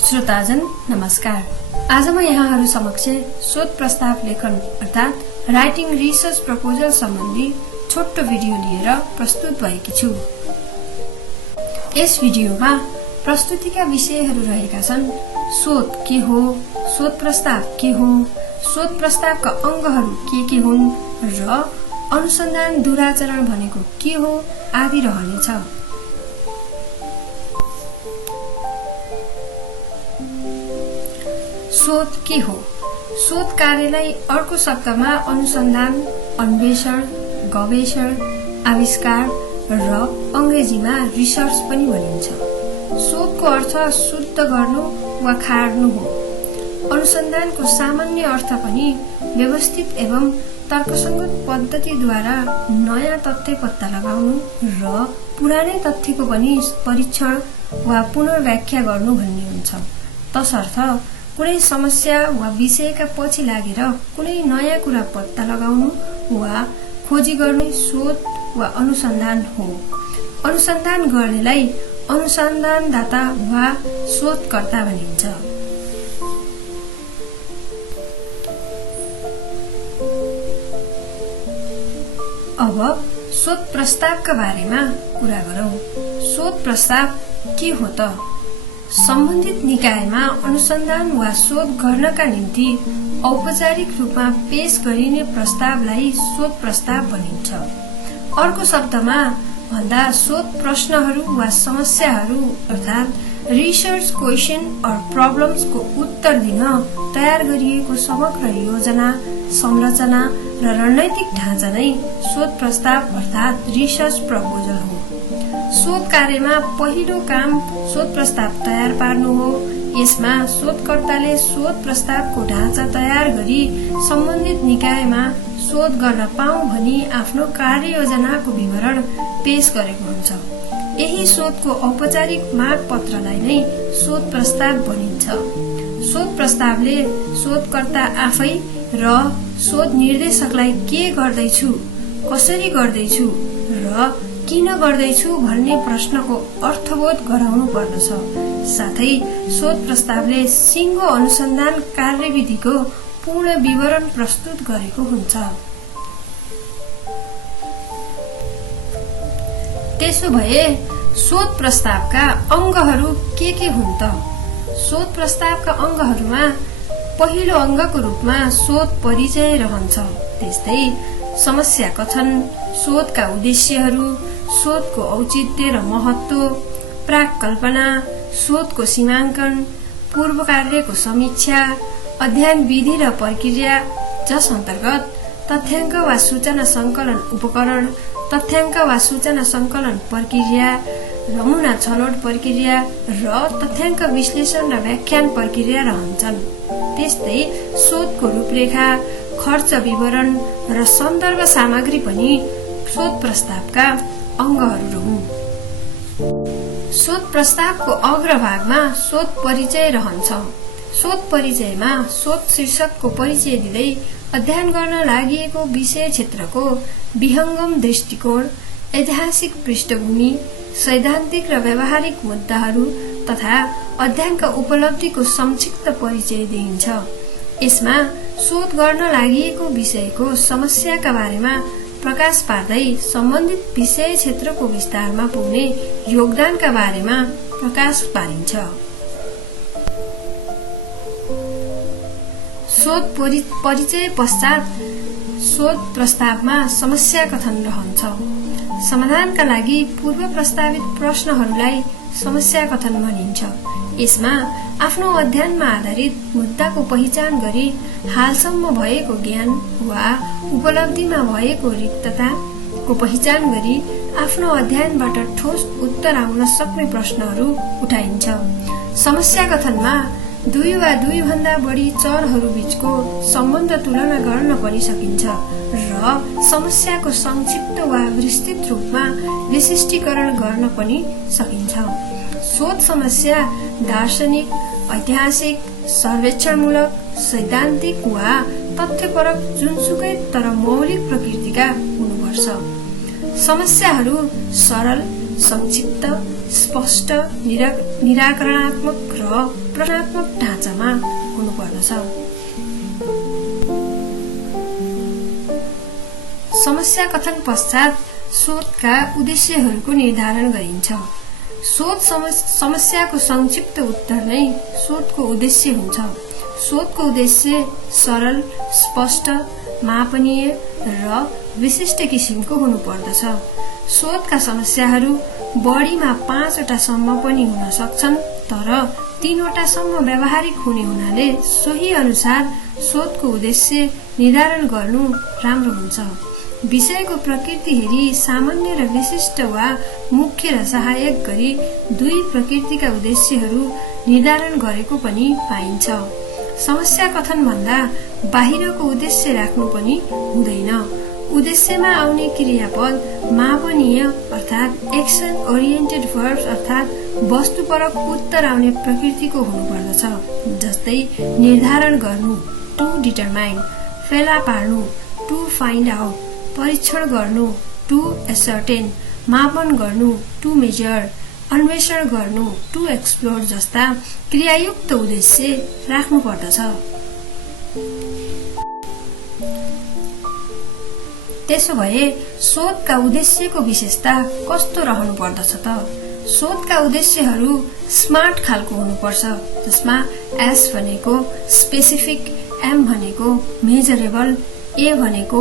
श्रोताजन नमस्कार। आज म यहाँहरु समक्ष शोध प्रस्ताव लेखन अर्थात राइटिङ रिसर्च प्रपोजल सम्बन्धी छोटो भिडियो लिएर प्रस्तुत भएकी छु। यस भिडियोमा प्रस्तुतिका विषयहरू रहेका छन् शोध के हो, शोध प्रस्ताव के हो, शोध प्रस्तावका अंगहरू के हुन् र अनुसन्धान दुराचरण भनेको के हो आदि रहनेछ। शोध के हो? शोध कार्यलाई अर्को शब्दमा अनुसन्धान, अन्वेषण, गवेषण, आविष्कार र अंग्रेजीमा रिसर्च पनि भनिन्छ। शोधको अर्थ शुद्ध गर्नु वा खाड्नु हो। अनुसन्धानको सामान्य अर्थ पनि व्यवस्थित एवं तर्कसंगत पद्धतिद्वारा नयाँ तथ्य पत्ता लगाउनु र पुरानै तथ्यको पनि परीक्षण वा पुनर्व्याख्या गर्नु भन्ने हुन्छ। तसर्थ कुनै समस्या वा विषयका पछि लागेर कुनै नयाँ कुरा पत्ता लगाउनु वा खोजी गर्ने शोध वा अनुसन्धान हो। अनुसन्धान गर्नेलाई अनुसन्धानदाता वा शोधकर्ता भनिन्छ। अब शोध प्रस्तावका बारेमा कुरा गरौं। शोध प्रस्ताव के हो त? सम्बन्धित निकायमा अनुसन्धान वा शोध गर्नका निम्ति औपचारिक रूपमा पेश गरिने प्रस्तावलाई शोध प्रस्ताव भनिन्छ। अर्को शब्दमा भन्दा शोध प्रश्नहरू वा समस्याहरू अर्थात रिसर्च क्वेशन अर प्रब्लम्सको उत्तर दिन तयार गरिएको समग्र योजना, संरचना र रणनीतिक ढाँचा नै शोध प्रस्ताव अर्थात रिसर्च प्रपोजल हो। शोध कार्यमा पहिलो काम शोध प्रस्ताव तयार पार्नु हो। यसमा शोधकर्ताले शोध प्रस्तावको ढाँचा तयार गरी सम्बन्धित निकायमा शोध गर्न पाऊँ भनी आफ्नो कार्ययोजनाको विवरण पेश गरेको हुन्छ। यही शोधको औपचारिक माग पत्रलाई नै शोध प्रस्ताव भनिन्छ। शोध प्रस्तावले शोधकर्ता आफै र शोध निर्देशकलाई के गर्दैछु, कसरी गर्दैछु र किन गर्दैछु भन्ने प्रश्नको अर्थबोध गराउनु पर्दछ। साथै शोध प्रस्तावले सिंगो अनुसन्धान कार्यविधिको पूर्ण विवरण प्रस्तुत गरेको हुन्छ। त्यसो भए शोध प्रस्तावका अंगहरू के हुन् त? शोध प्रस्तावका अंगहरूमा पहिलो अंगको रूपमा शोध परिचय रहन्छ। त्यस्तै समस्या कथन, शोधका उद्देश्यहरू, शोधको औचित्य र महत्व, प्राक कल्पना, शोधको सीमाङ्कन, पूर्व कार्यको समीक्षा, अध्ययन विधि र प्रक्रिया जस अन्तर्गत तथ्याङ्क वा सूचना संकलन उपकरण, तथ्याङ्क वा सूचना संकलन प्रक्रिया, नमुना छनौट प्रक्रिया र तथ्याङ्क विश्लेषण र व्याख्यान प्रक्रिया रहन्छन्। त्यस्तै शोधको रूपरेखा, खर्च विवरण र सन्दर्भ सामग्री पनि शोध प्रस्तावका अंगहरू हुन्। शोध प्रस्तावको अग्रभागमा शोध परिचय रहन्छ। शोध परिचयमा शोध शीर्षकको परिचय दिँदै अध्ययन गर्न लागिएको विषय क्षेत्रको विहंगम दृष्टिकोण, ऐतिहासिक पृष्ठभूमि, सैद्धान्तिक र व्यावहारिक मुद्दाहरू तथा अध्ययनका उपलब्धिको संक्षिप्त परिचय दिइन्छ। यसमा शोध गर्न लागिएको विषयको समस्याका बारेमा प्रकाश पार्दै सम्बन्धित विषय क्षेत्रको विस्तारमा पुग्ने योगदानका बारेमा प्रकाश पारिन्छ। शोध परिचय पश्चात शोध प्रस्तावमा समस्या कथन रहन्छ। समाधानका लागि पूर्व प्रस्तावित प्रश्नहरूलाई समस्या कथन भनिन्छ। यसमा आफ्नो अध्ययनमा आधारित मुद्दाको पहिचान गरी हालसम्म भएको ज्ञान वा उपलब्धिमा भएको रिक्तताको पहिचान गरी आफ्नो अध्ययनबाट ठोस उत्तर आउन सक्ने प्रश्नहरू उठाइन्छ। समस्या कथनमा दुई वा दुई भन्दा बढी चरहरू बीचको सम्बन्ध तुलना गर्न पनि सकिन्छ र समस्याको संक्षिप्त वा विस्तृत रूपमा विशिष्टीकरण गर्न पनि सकिन्छ। शोध समस्या दार्शनिक, ऐतिहासिक, सर्वेक्षणमूलक, सैद्धान्तिक वा तथ्यपरक जुनसुकै तर मौलिक प्रकृतिका हुनुपर्छ। समस्याहरू सरल, संक्षिप्त, स्पष्ट, निराकरणात्मक र र प्रश्नात्मक ढाँचामा हुनुपर्दछ। समस्या कथन पश्चात शोधका उद्देश्यहरूको निर्धारण गरिन्छ। शोध समस्याको संक्षिप्त उत्तर नै शोधको उद्देश्य हुन्छ। शोधको उद्देश्य सरल, स्पष्ट, मापनीय र विशिष्ट किसिमको हुनुपर्दछ। शोधका समस्याहरू बढीमा 5 वटासम्म पनि हुन सक्छन्, तर 3 वटासम्म व्यावहारिक हुने हुनाले सोही अनुसार शोधको उद्देश्य निर्धारण गर्नु राम्रो हुन्छ। विषयको प्रकृति हेरी सामान्य र विशिष्ट वा मुख्य र सहायक गरी 2 प्रकृतिका उद्देश्यहरू निर्धारण गरेको पनि पाइन्छ। समस्या कथन भन्दा बाहिरको उद्देश्य राख्नु पनि हुँदैन। उद्देश्यमा आउने क्रियापद मापनीय अर्थात् एक्सन ओरिएन्टेड वर्ब्स अर्थात् वस्तुपरक उत्तर आउने प्रकृतिको हुनुपर्दछ। जस्तै निर्धारण गर्नु टु डिटरमाइन, फेला पार्नु टु फाइन्ड आउट, परीक्षण गर्नु टु एसर्टेन, मापन गर्नु टु मेजर, अन्वेषण गर्नु टु एक्सप्लोर जस्ता क्रियायुक्त उद्देश्य राख्नु पर्दछ। त्यसो भए शोधका उद्देश्यको विशेषता कस्तो रहनु पर्दछ त? शोधका उद्देश्यहरू स्मार्ट खालको हुनुपर्छ, जसमा एस भनेको स्पेसिफिक, एम भनेको मेजरेबल, ए भनेको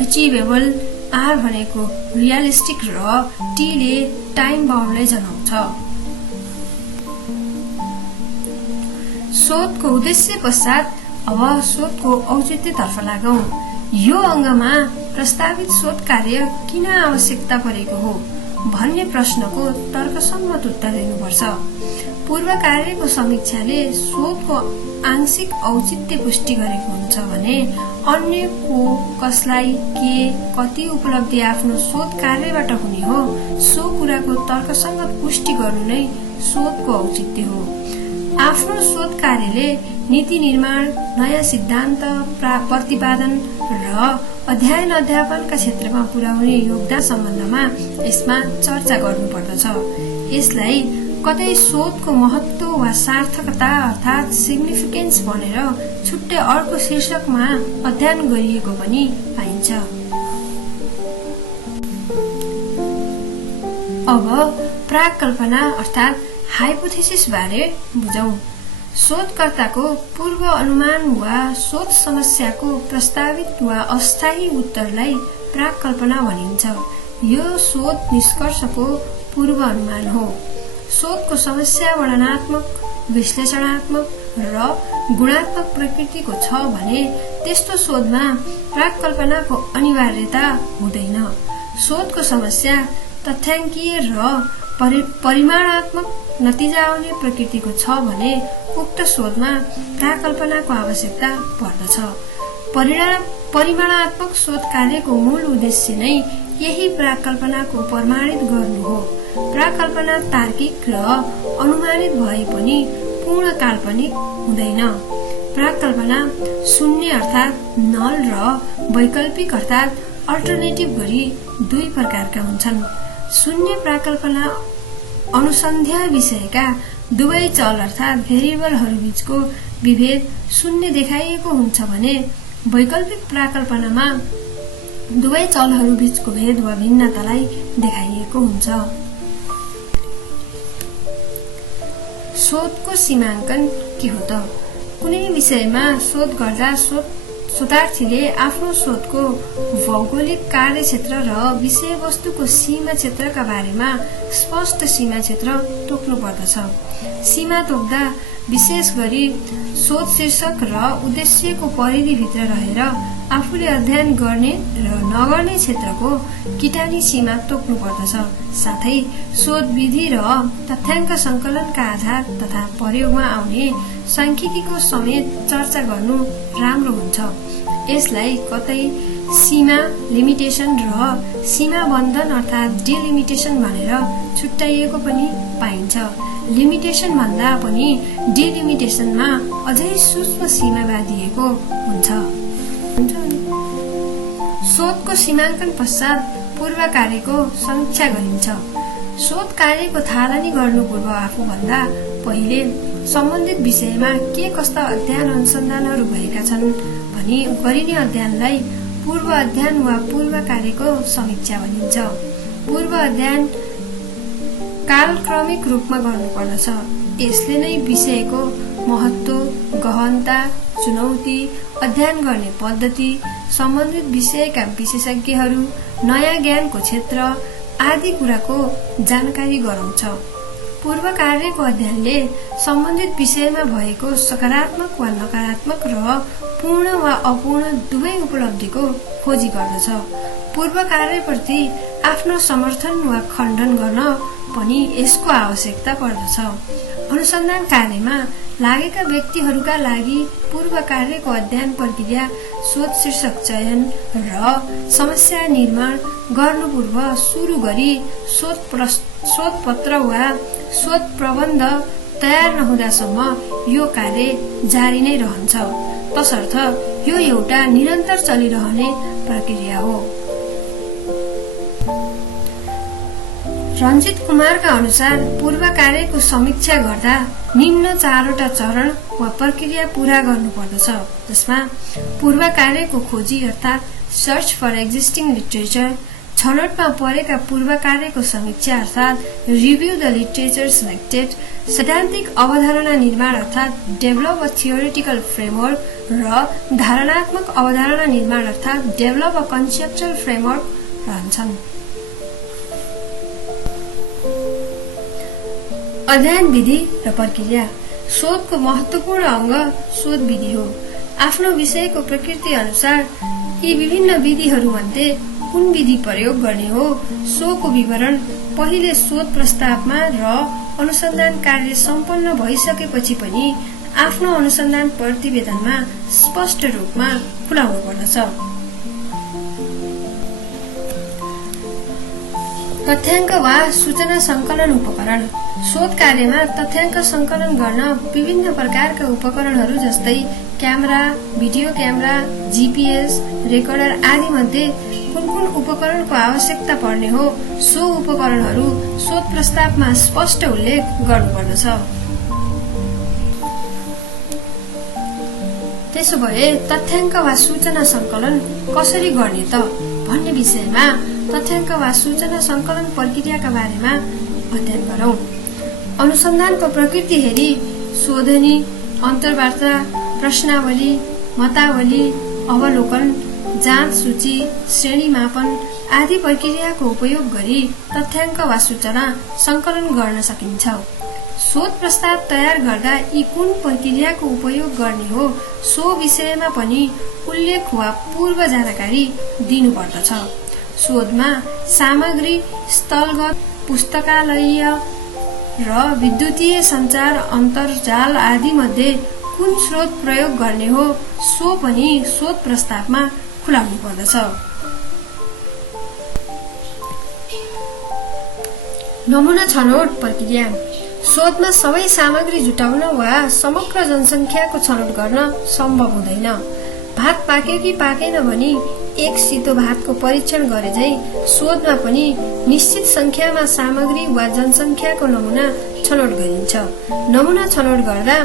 एचिभेबल, आर भनेको रियलिस्टिक र टी ले टाइम बाउन्डलाई जनाउँछ। शोधको उद्देश्य पश्चात अब शोधको औचित्यतर्फ लागौं। यो अङ्गमा प्रस्तावित शोध कार्य किन आवश्यकता परेको हो भन्ने प्रश्नको तर्कसम्मत उत्तर दिनुपर्छ। पूर्व कार्यको समीक्षाले शोधको आंशिक औचित्य पुष्टि गरेको हुन्छ भने अन्य को, कसलाई, के, कति उपलब्धि आफ्नो शोध कार्यबाट हुने हो सो कुराको तर्कसङ्गत पुष्टि गर्नु नै शोधको औचित्य हो। आफ्नो शोध कार्यले नीति निर्माण, नयाँ सिद्धान्त प्रतिपादन र अध्ययन अध्यापनका क्षेत्रमा पुर्याउने योगदान सम्बन्धमा यसमा चर्चा गर्नुपर्दछ। यसलाई कतै शोधको महत्व वा सार्थकता अर्थात् सिग्निफिकेन्स भनेर छुट्टै अर्को शीर्षकमा अध्ययन गरिएको पनि पाइन्छ। अब प्राक्कल्पना अर्थात् हाइपोथेसिस बारे बुझौं। शोधकर्ताको पूर्व अनुमान वा शोध समस्याको प्रस्तावित वा अस्थायी उत्तरलाई प्राक्कल्पना भनिन्छ। यो शोध निष्कर्षको पूर्व अनुमान हो। शोधको समस्या वर्णनात्मक, विश्लेषणात्मक र गुणात्मक प्रकृतिको छ भने त्यस्तो शोधमा प्राक्कल्पनाको अनिवार्यता हुँदैन। शोधको समस्या तथ्याङ्कीय र परिमाणात्मक नतिजा आउने प्रकृतिको छ भने उक्त शोधमा प्राक्कल्पनाको आवश्यकता पर्दछ। परिमाणात्मक शोध कार्यको मूल उद्देश्य नै यही प्राक्कल्पनाको प्रमाणित गर्नु हो। प्राक्कल्पना तार्किक र अनुमानित भए पनि पूर्ण काल्पनिक हुँदैन। प्राक्कल्पना शून्य अर्थात् नल र वैकल्पिक अर्थात् अल्टरनेटिभ गरी 2 प्रकारका हुन्छन्। शून्य प्राक्कल्पना अनुसन्ध्या विषयका दुवै चल अर्थात् भेरिएबलहरू बीचको विभेद शून्य देखाइएको हुन्छ भने वैकल्पिक प्राक्कल्पनामा दुवै चलहरू बीचको भेद वा भिन्नतालाई देखाइएको हुन्छ। शोधको सीमाङ्कन के हो त? कुनै विषयमा शोध गर्दा शोधार्थीले आफ्नो शोधको भौगोलिक कार्यक्षेत्र र विषयवस्तुको सीमा क्षेत्रका बारेमा स्पष्ट सीमा क्षेत्र तोक्नु पर्दछ। सीमा तोक्दा विशेष गरी शोध शीर्षक र उद्देश्यको परिधिभित्र रहेर आफूले अध्ययन गर्ने र नगर्ने क्षेत्रको किटानी सीमा तोक्नु पर्दछ। साथै शोध विधि र तथ्याङ्क संकलनका आधार तथा प्रयोगमा आउने सांख्यिकीको समेत चर्चा गर्नु राम्रो हुन्छ। यसलाई कतै सीमा लिमिटेसन र सीमा बन्धन अर्थात् डिलिमिटेसन भनेर छुट्याइएको पनि पाइन्छ। लिमिटेसन भन्दा पनि डिलिमिटेसनमा अझै सूक्ष्म सीमा बाँधिएको हुन्छ। शोधको सीमाङ्कन पश्चात पूर्व कार्यको समीक्षा गरिन्छ। शोध कार्यको थालनी गर्नु पूर्व आफूभन्दा पहिले सम्बन्धित विषयमा के कस्ता अध्ययन अनुसन्धानहरू भएका छन् भनी गरिने अध्ययनलाई पूर्व अध्ययन वा पूर्व कार्यको समीक्षा भनिन्छ। पूर्व अध्ययन कालक्रमिक रूपमा गर्नुपर्दछ। यसले नै विषयको महत्त्व, गहनता, चुनौती, अध्ययन गर्ने पद्धति, सम्बन्धित विषयका विशेषज्ञहरू, नयाँ ज्ञानको क्षेत्र आदि कुराको जानकारी गराउँछ। पूर्व कार्यको अध्ययनले सम्बन्धित विषयमा भएको सकारात्मक वा नकारात्मक र पूर्ण वा अपूर्ण दुवै उपलब्धिको खोजी गर्दछ। पूर्व कार्यप्रति आफ्नो समर्थन वा खण्डन गर्न पनि यसको आवश्यकता पर्दछ। अनुसन्धान कार्यमा लागेका व्यक्तिहरूका लागि पूर्व कार्यको अध्ययन प्रक्रिया शोध शीर्षक चयन र समस्या निर्माण गर्नु पूर्व सुरु गरी शोध पत्र वा शोध प्रबन्ध तयार नहुँदासम्म यो कार्य जारी नै रहन्छ। तसर्थ यो एउटा निरन्तर चलिरहने प्रक्रिया हो। रञ्जित कुमारका अनुसार पूर्व कार्यको समीक्षा गर्दा निम्न 4वटा चरण वा प्रक्रिया पूरा गर्नुपर्दछ, जसमा पूर्व कार्यको खोजी अर्थात् सर्च फर एक्जिस्टिङ लिटरेचर, छनौटमा परेका पूर्व कार्यको समीक्षा अर्थात् रिभ्यू द लिटरेचर सिलेक्टेड, सैद्धान्तिक अवधारणा निर्माण अर्थात् डेभलप अ थियोरिटिकल फ्रेमवर्क र धारणात्मक अवधारणा निर्माण अर्थात् डेभलप अ कन्सेप्चुअल फ्रेमवर्क रहन्छन्। अध्ययन विधि र प्रक्रिया। शोधको महत्त्वपूर्ण अंग शोध विधि हो। आफ्नो विषयको प्रकृति अनुसार यी विभिन्न विधिहरूमध्ये कुन विधि प्रयोग गर्ने हो सोको विवरण पहिले शोध प्रस्तावमा र अनुसन्धान कार्य सम्पन्न भइसकेपछि पनि आफ्नो अनुसन्धान प्रतिवेदनमा स्पष्ट रूपमा खुलाउनु पर्दछ। तथ्याङ्क वा सूचना संकलन उपकरण। शोध कार्यमा तथ्याङ्क संकलन गर्न विभिन्न प्रकारका उपकरणहरू जस्तै camera, video camera, GPS, recorder आदि मध्ये कुन कुन उपकरणको आवश्यकता पर्ने हो सो उपकरणहरू शोध प्रस्तावमा स्पष्ट उल्लेख गर्नुपर्दछ। त्यसो भए तथ्याङ्क वा सूचना संकलन कसरी गर्ने त भन्ने विषयमा तथ्याङ्क वा सूचना संकलन प्रक्रियाका बारेमा अध्ययन गरौं। अनुसन्धानको प्रकृति हेरी शोधनी, अन्तर्वार्ता, प्रश्नावली, मतावली, अवलोकन, जाँच सूची, श्रेणी मापन आदि प्रक्रियाको उपयोग गरी तथ्याङ्क वा सूचना संकलन गर्न सकिन्छ। शोध प्रस्ताव तयार गर्दा यी कुन प्रक्रियाको उपयोग गर्ने हो सो विषयमा पनि उल्लेख वा पूर्व जानकारी दिनुपर्दछ। शोधमा सामग्री स्थलगत, पुस्तकालयीय र विद्युतीय सञ्चार, अन्तर्जाल आदि मध्ये कुन स्रोत प्रयोग गर्ने हो सो पनि शोध प्रस्तावमा खुलाउनु पर्दछ। नमुना छनौट प्रक्रिया। शोधमा सबै सामग्री जुटाउन वा समग्र जनसङ्ख्याको छनौट गर्न सम्भव हुँदैन। भात पाक्यो कि पाकेन भनी एक सितो भातको परीक्षण गरे झै शोधमा पनि निश्चित संख्यामा सामग्री वा जनसङ्ख्याको नमुना छनौट गरिन्छ। नमुना छनौट गर्दा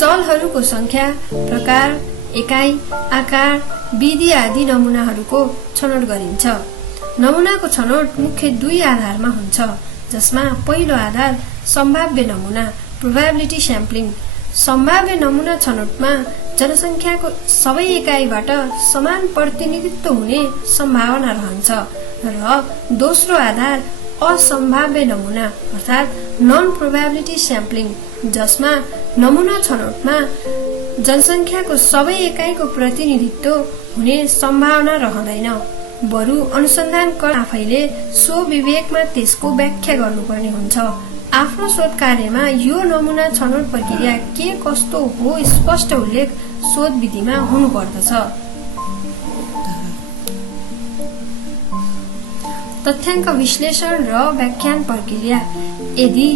चलहरूको संख्या, प्रकार, एकाइ, आकार, विधि आदि नमुनाहरूको छनौट गरिन्छ। नमुनाको छनौट मुख्य 2 आधारमा हुन्छ, जसमा पहिलो आधार सम्भाव्य नमुना प्रोबेबिलिटी स्याम्पलिङ। सम्भाव्य नमुना छनौटमा जनसङ्ख्याको सबै एकाइबाट समान प्रतिनिधित्व हुने सम्भावना रहन्छ र दोस्रो आधार असम्भाव्य नमुना अर्थात् नन प्रोबेबिलिटी स्याम्पलिङ, जसमा नमुना छनौटमा जनसङ्ख्याको सबै एकाइको प्रतिनिधित्व हुने सम्भावना रहँदैन, बरु अनुसन्धानकर्ता आफैले सो विवेकमा त्यसको व्याख्या गर्नुपर्ने हुन्छ। आफ्नो शोध कार्यमा यो नमुना छनौट प्रक्रिया के कस्तो हो स्पष्ट उल्लेख शोध विधिमा हुनुपर्दछ। तथ्याङ्क विश्लेषण र व्याख्यान प्रक्रिया। यदि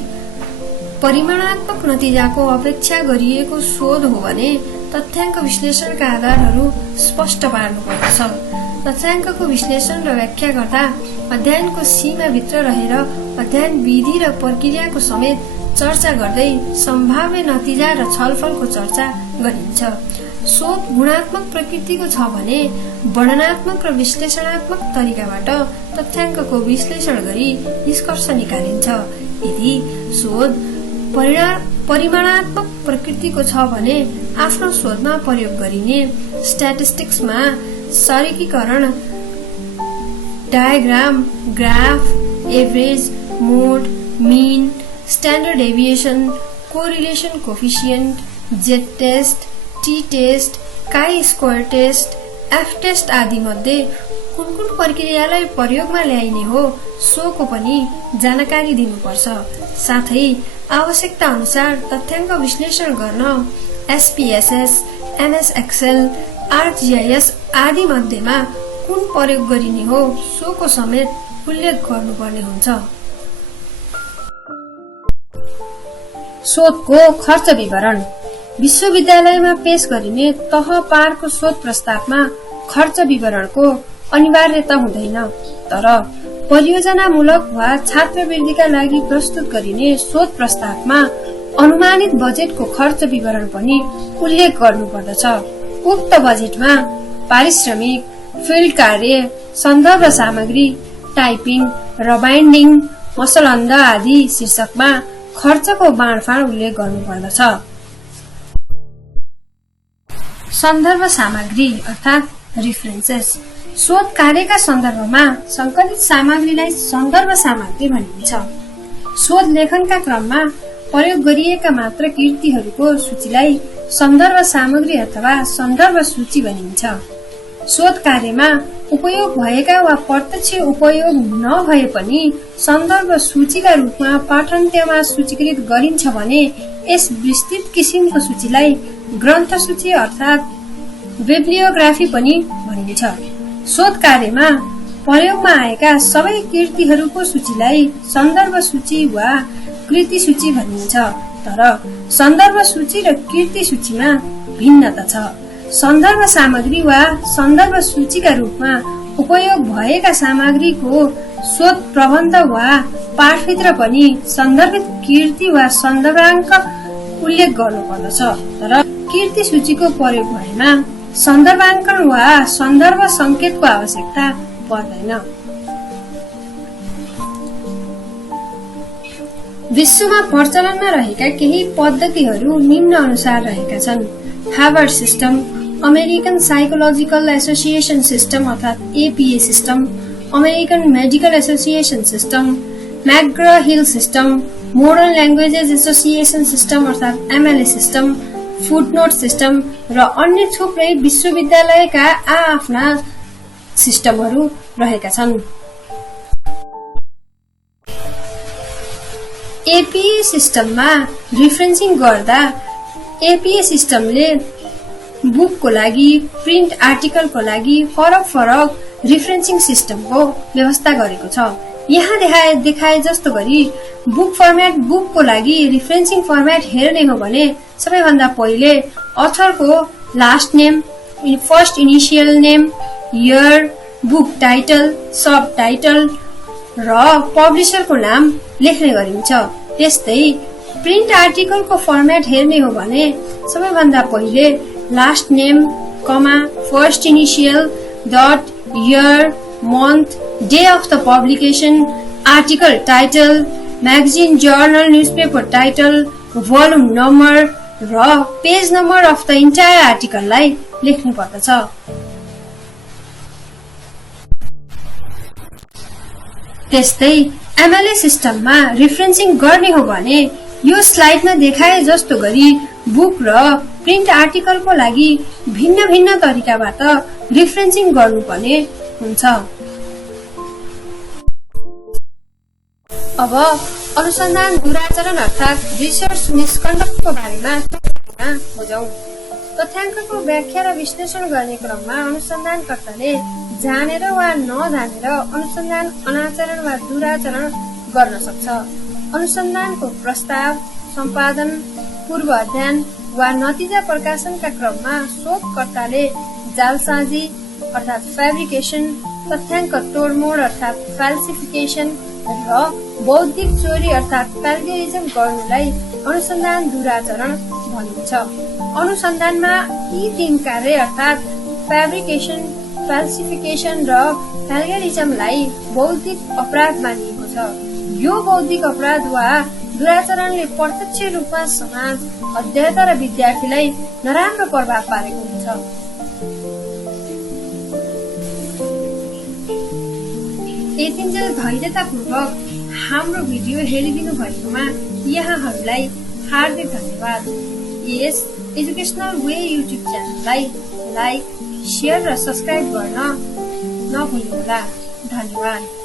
परिमाणात्मक नतिजाको अपेक्षा गरिएको शोध हो भने तथ्याङ्क विश्लेषणका आधारहरू स्पष्ट पार्नुपर्दछ। तथ्याङ्कको विश्लेषण र व्याख्या गर्दा अध्ययनको सीमाभित्र रहेर अध्ययन विधि र प्रक्रियाको समेत चर्चा गर्दै सम्भाव्य नतिजा र छलफलको चर्चा गरिन्छ। शोध गुणात्मक प्रकृतिको छ भने वर्णनात्मक र विश्लेषणात्मक तरिकाबाट तथ्याङ्कको विश्लेषण गरी निष्कर्ष निकालिन्छ। यदि शोध परिमाणात्मक प्रकृतिको छ भने आफ्नो शोधमा प्रयोग गरिने स्ट्याटिस्टिक्समा सारीकीकरण, diagram, graph, average, mode, mean, standard deviation, correlation coefficient, Z test, T test, chi square test, F test आदि मध्ये कुन कुन प्रक्रियालाई प्रयोगमा ल्याइने हो सोको पनि जानकारी दिनुपर्छ। साथै आवश्यकता अनुसार तथ्याङ्क विश्लेषण गर्न एसपीएसएस, एमएस एक्सेल, आर्कजीआईएस आदि मध्येमा कुन प्रयोग गरिने हो सोको समेत उल्लेख गर्नुपर्ने हुन्छ। शोधको खर्च विवरण। विश्वविद्यालयमा पेश गरिने तह पारको शोध प्रस्तावमा खर्च विवरणको अनिवार्यता हुँदैन, तर परियोजनामूलक वा छात्रवृत्तिका लागि प्रस्तुत गरिने शोध प्रस्तावमा अनुमानित बजेटको खर्च विवरण पनि उल्लेख गर्नुपर्दछ। उक्त बजेटमा पारिश्रमिक, फिल्ड कार्य, सन्दर्भ सामग्री, टाइपिङ र बाइन्डिङ, मसलन्द आदि शीर्षकमा खर्चको बाँडफाँड उल्लेख गर्नुपर्दछ। सन्दर्भ सामग्री अर्थात् रेफरेन्सेस। शोध कार्यका सन्दर्भमा संकलित सामग्रीलाई सन्दर्भ सामग्री भनिन्छ। शोध लेखनका क्रममा प्रयोग गरिएका मात्र कृतिहरूको सूचीलाई सन्दर्भ सामग्री अथवा सन्दर्भ सूची भनिन्छ। शोध कार्यमा उपयोग भएका वा प्रत्यक्ष उपयोग नभए पनि सन्दर्भ सूचीका रूपमा पाठ्यान्त्यमा सूचीकृत गरिन्छ भने यस विस्तृत किसिमको सूचीलाई ग्रन्थ सूची अर्थात् बिब्लियोग्राफी पनि भनिन्छ। शोध कार्यमा प्रयोगमा आएका सबै कृतिहरूको सूचीलाई सन्दर्भ सूची वा कृति सूची भनिन्छ, तर सन्दर्भ सूची र कृति सूचीमा भिन्नता छ। सन्दर्भ सामग्री वा सन्दर्भ सूचीका रूपमा उपयोग भएका सामग्रीको शोध प्रबन्ध वा पाठभित्र पनि सन्दर्भित कृति वा सन्दर्भाङ्क उल्लेख गर्नुपर्दछ, तर कृति सूचीको प्रयोग भएमा सन्दर्भाङ्कन वा सन्दर्भ संकेतको आवश्यकता पर्दैन। विश्वमा प्रचलनमा रहेका केही पद्धतिहरू निम्न अनुसार रहेका छन्। Harvard system, American Psychological Association system अर्थात् APA system, American Medical Association system, McGraw Hill system, modern languages association system अर्थात् एमएलए सिस्टम, फुटनोट सिस्टम र अन्य थुप्रै विश्वविद्यालयका आफ्ना सिस्टमहरू रहेका छन्। एपीए सिस्टममा रिफरेन्सिङ गर्दा एपीए सिस्टमले बुकको लागि, प्रिन्ट आर्टिकलको लागि फरक रिफरेन्सिङ सिस्टमको व्यवस्था गरेको छ। यहाँ देखाए जस्तो गरी बुक फर्मेट बुकको लागि रिफरेन्सिङ फर्मेट हेर्ने हो भने सबैभन्दा पहिले अथरको last name, first initial name, year, book title, subtitle र पब्लिसरको नाम लेख्ने गरिन्छ। त्यस्तै प्रिन्ट आर्टिकलको फर्मेट हेर्ने हो भने सबैभन्दा पहिले last name, comma, first initial, dot, year, month, day of the publication, article title, magazine, journal, newspaper title, volume number र page number of the entire article लाई लेख्नु पर्दछ। त्यस्तै एमएलए सिस्टममा रिफरेन्सिङ गर्ने हो भने यो स्लाइडमा देखाए जस्तो गरी बुक र प्रिन्ट आर्टिकलको लागि भिन्न तरिकाबाट रिफरेन्सिङ गर्नुपर्ने हुन्छ। अब अनुसन्धान दुराचरण अर्थात् रिसर्च मिसकन्डक्टको बारेमा बुझौं। तथ्याङ्कको व्याख्या र विश्लेषण गर्ने क्रममा अनुसन्धानकर्ताले जानेर वा नजानेर अनुसन्धान अनाचरण वा दुराचरण गर्न सक्छ। अनुसन्धानको प्रस्ताव, सम्पादन, पूर्व अध्ययन वा नतिजा प्रकाशनका क्रममा शोधकर्ताले जालसाजी अर्थात् फेब्रिकेसन तथ्याङ्क तोडमोड अर्थात् फाल्सिफिकेसन र बौद्धिक चोरी अर्थात् प्लेगियरिजम गर्नुलाई अनुसन्धान दुराचरण भनिन्छ। अनुसन्धानमा यी तीन कार्य अर्थात् फ्याब्रिकेसन, फाल्सिफिकेसन र प्लेगियरिजमलाई बौद्धिक अपराध मानिएको छ। यो बौद्धिक अपराध वा दुराचरणले प्रत्यक्ष रूपमा समाज, अध्येता र विद्यार्थीलाई नराम्रो प्रभाव पारेको हुन्छ। यतिन्जेल धैर्यतापूर्वक हाम्रो भिडियो हेरिदिनु भएकोमा यहाँहरूलाई हार्दिक धन्यवाद। यस एजुकेशनल वे युट्युब च्यानललाई लाइक, शेयर र सब्स्क्राइब गर्न नभुल्नुहोला। धन्यवाद।